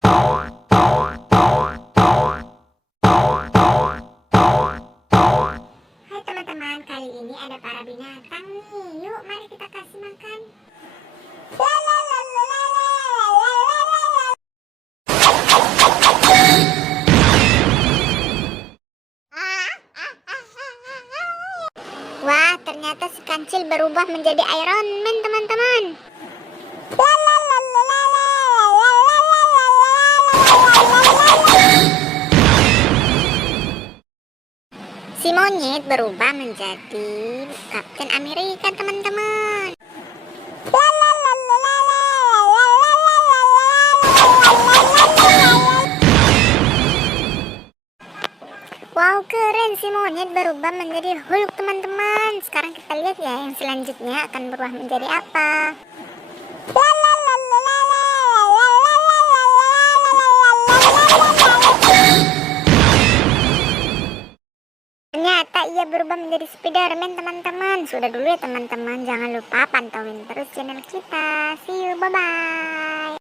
Hai teman-teman, kali ini ada para binatang nih. Yuk, mari kita kasih makan. Wah, ternyata si kancil berubah menjadi Iron Man, teman-teman. Si monyet berubah menjadi Kapten Amerika, teman-teman. Wow, keren, si monyet berubah menjadi Hulk, teman-teman. Sekarang kita lihat ya yang selanjutnya akan berubah menjadi apa. Ternyata ia berubah menjadi Spiderman, teman-teman. Sudah dulu ya teman-teman, jangan lupa pantauin terus channel kita. See you, bye-bye.